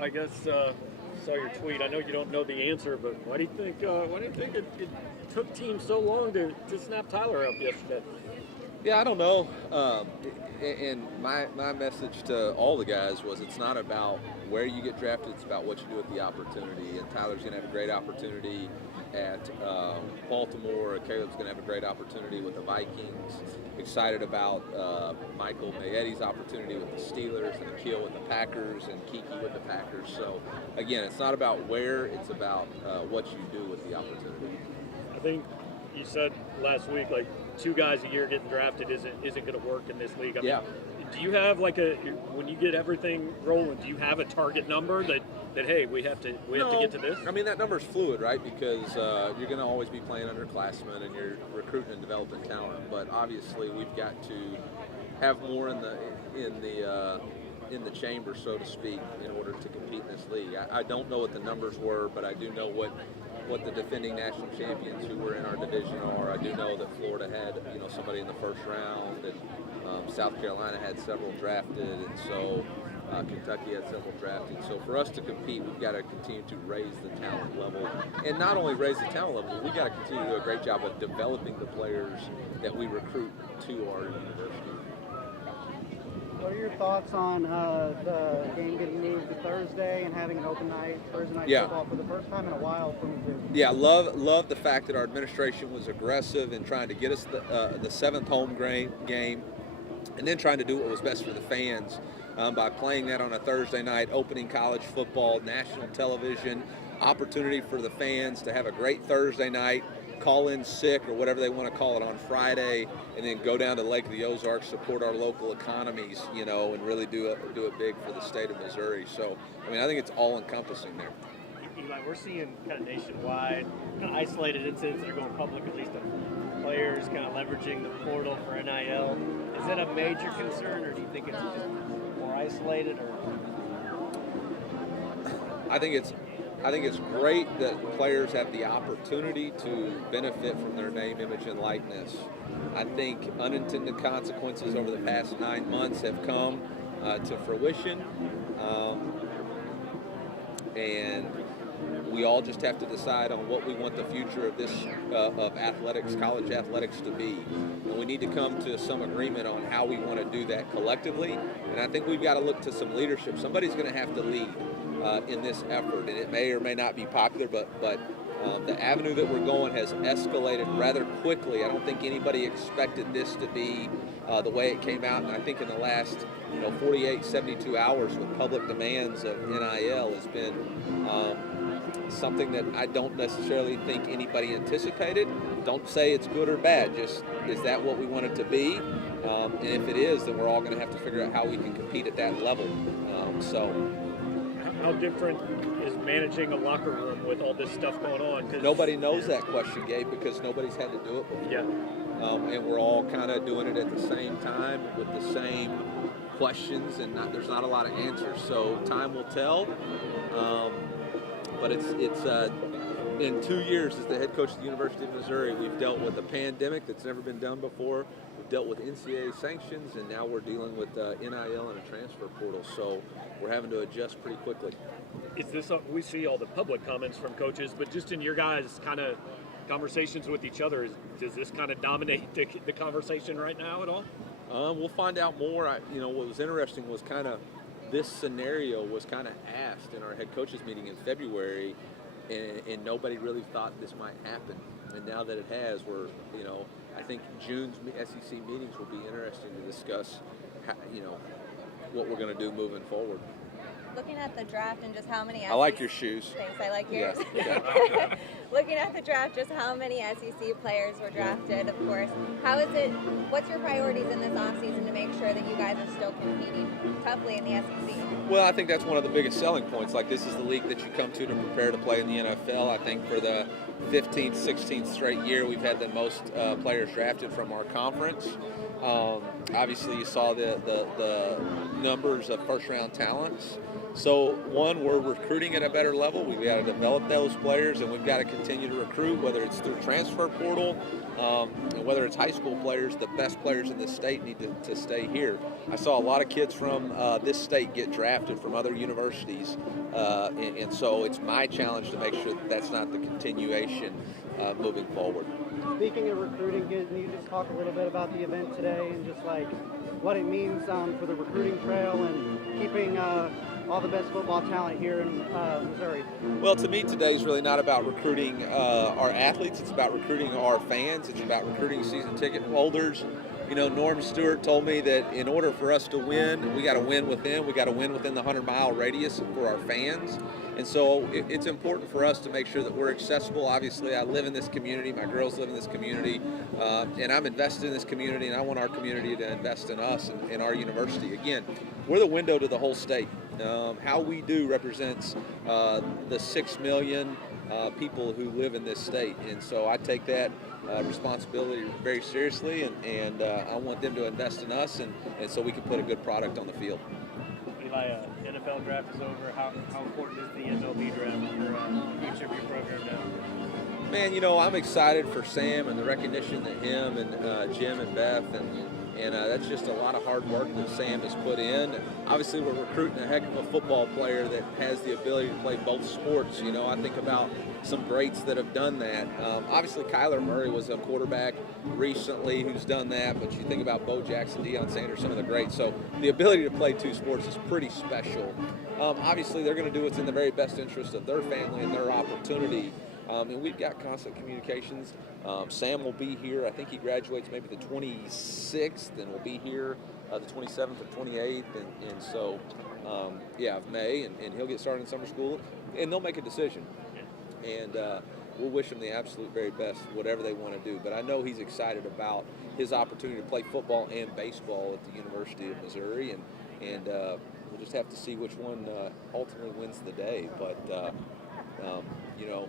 I guess saw your tweet. I know you don't know the answer, but why do you think it took teams so long to snap Tyler up yesterday? Yeah, I don't know. And my message to all the guys was it's not about where you get drafted, it's about what you do with the opportunity. And Tyler's going to have a great opportunity at Baltimore. Caleb's going to have a great opportunity with the Vikings. Excited about Michael Mayetti's opportunity with the Steelers, and Akil with the Packers, and Kiki with the Packers. So, again, it's not about where, it's about what you do with the opportunity. I think you said last week, like, 2 guys a year getting drafted isn't going to work in this league. I mean, do you have when you get everything rolling, do you have a target number that hey, we have to get to this? I mean, that number's fluid, right? Because you're going to always be playing underclassmen and you're recruiting and developing talent. But obviously, we've got to have more in the chamber, so to speak, in order to compete in this league. I don't know what the numbers were, but I do know what the defending national champions who were in our division are. I do know that Florida had somebody in the first round, and South Carolina had several drafted, and so Kentucky had several drafted. So for us to compete, we've got to continue to raise the talent level, and not only raise the talent level, but we've got to continue to do a great job of developing the players that we recruit to our university. What are your thoughts on the game getting moved to Thursday and having an open night, Thursday night football for the first time in a while from Mizzou? Yeah, love the fact that our administration was aggressive in trying to get us the 7th home game, and then trying to do what was best for the fans by playing that on a Thursday night, opening college football, national television, opportunity for the fans to have a great Thursday night, call in sick or whatever they want to call it on Friday, and then go down to the Lake of the Ozarks, support our local economies, and really do it big for the state of Missouri. So, I mean, I think it's all encompassing there. Eli, we're seeing kind of nationwide, kind of isolated incidents that are going public, at least of players kind of leveraging the portal for NIL. Is that a major concern, or do you think it's just more isolated? Or I think it's great that players have the opportunity to benefit from their name, image, and likeness. I think unintended consequences over the past 9 months have come to fruition, and we all just have to decide on what we want the future of this of athletics, college athletics, to be. And we need to come to some agreement on how we want to do that collectively. And I think we've got to look to some leadership. Somebody's going to have to lead in this effort, and it may or may not be popular, but the avenue that we're going has escalated rather quickly. I don't think anybody expected this to be the way it came out, and I think in the last 48, 72 hours with public demands of NIL has been something that I don't necessarily think anybody anticipated. Don't say it's good or bad, just is that what we want it to be? And if it is, then we're all going to have to figure out how we can compete at that level. How different is managing a locker room with all this stuff going on? Cause nobody knows that question, Gabe, because nobody's had to do it before. Yeah. And we're all kind of doing it at the same time with the same questions, and there's not a lot of answers. So time will tell. But it's in 2 years as the head coach of the University of Missouri, we've dealt with a pandemic that's never been done before. We've dealt with NCAA sanctions, and now we're dealing with NIL and a transfer portal. So we're having to adjust pretty quickly. Is this we see all the public comments from coaches, but just in your guys' kind of conversations with each other, does this kind of dominate the conversation right now at all? We'll find out more. What was interesting was kind of this scenario was kind of asked in our head coaches meeting in February, and nobody really thought this might happen. And now that it has, I think June's SEC meetings will be interesting to discuss, what we're going to do moving forward. Looking at the draft and just how many SEC... I like your shoes. Thanks, I like yours. Yeah. Looking at the draft, just how many SEC players were drafted, of course. What's your priorities in this offseason to make sure that you guys are still competing toughly in the SEC? Well, I think that's one of the biggest selling points. Like, this is the league that you come to prepare to play in the NFL. I think for the 15th, 16th straight year, we've had the most players drafted from our conference. Obviously, you saw the numbers of first-round talents. So, one, we're recruiting at a better level. We've got to develop those players, and we've got to continue to recruit, whether it's through transfer portal, and whether it's high school players. The best players in this state need to stay here. I saw a lot of kids from this state get drafted from other universities, and so it's my challenge to make sure that that's not the continuation moving forward. Speaking of recruiting, can you just talk a little bit about the event today and just like what it means for the recruiting trail and keeping all the best football talent here in Missouri? Well, to me, today is really not about recruiting our athletes. It's about recruiting our fans. It's about recruiting season ticket holders. You know, Norm Stewart told me that in order for us to win, we got to win within. We got to win within the 100-mile radius for our fans. And so it's important for us to make sure that we're accessible. Obviously, I live in this community. My girls live in this community. And I'm invested in this community, and I want our community to invest in us and in our university. Again, we're the window to the whole state. How we do represents the 6 million people who live in this state. And so I take that responsibility very seriously, and I want them to invest in us, and so we can put a good product on the field. Eli, NFL draft is over. How important is the MLB draft for the future of your program now? Man, you know, I'm excited for Sam and the recognition that him and Jim and Beth and that's just a lot of hard work that Sam has put in. Obviously, we're recruiting a heck of a football player that has the ability to play both sports. You know, I think about some greats that have done that. Obviously, Kyler Murray was a quarterback recently who's done that, but you think about Bo Jackson, Deion Sanders, some of the greats. So the ability to play two sports is pretty special. Obviously, they're going to do what's in the very best interest of their family and their opportunity. And we've got constant communications. Sam will be here. I think he graduates maybe the 26th, and will be here the 27th or 28th. And so, of May, and he'll get started in summer school, and they'll make a decision. And we'll wish him the absolute very best, whatever they want to do. But I know he's excited about his opportunity to play football and baseball at the University of Missouri, and we'll just have to see which one ultimately wins the day. But you know,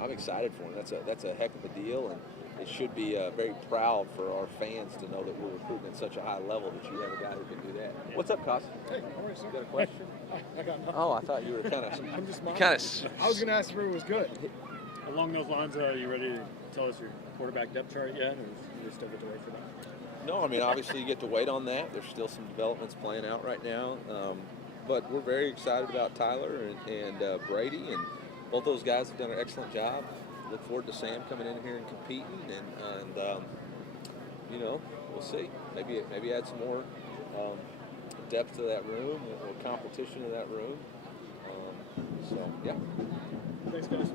I'm excited for him. That's a heck of a deal, and it should be very proud for our fans to know that we're recruiting at such a high level that you have a guy who can do that. What's up, Cos? Hey, how are you, sir? You got a question? I got nothing. Oh, I thought you were kind of. I'm just I I was going to ask if it was good. Along those lines, are you ready to tell us your quarterback depth chart yet, or do you still get to wait for that? No, I mean, obviously you get to wait on that. There's still some developments playing out right now. But we're very excited about Tyler and Brady, and both those guys have done an excellent job. Look forward to Sam coming in here and competing, and you know, we'll see. Maybe add some more depth to that room or competition in that room. So, yeah. Thanks, guys.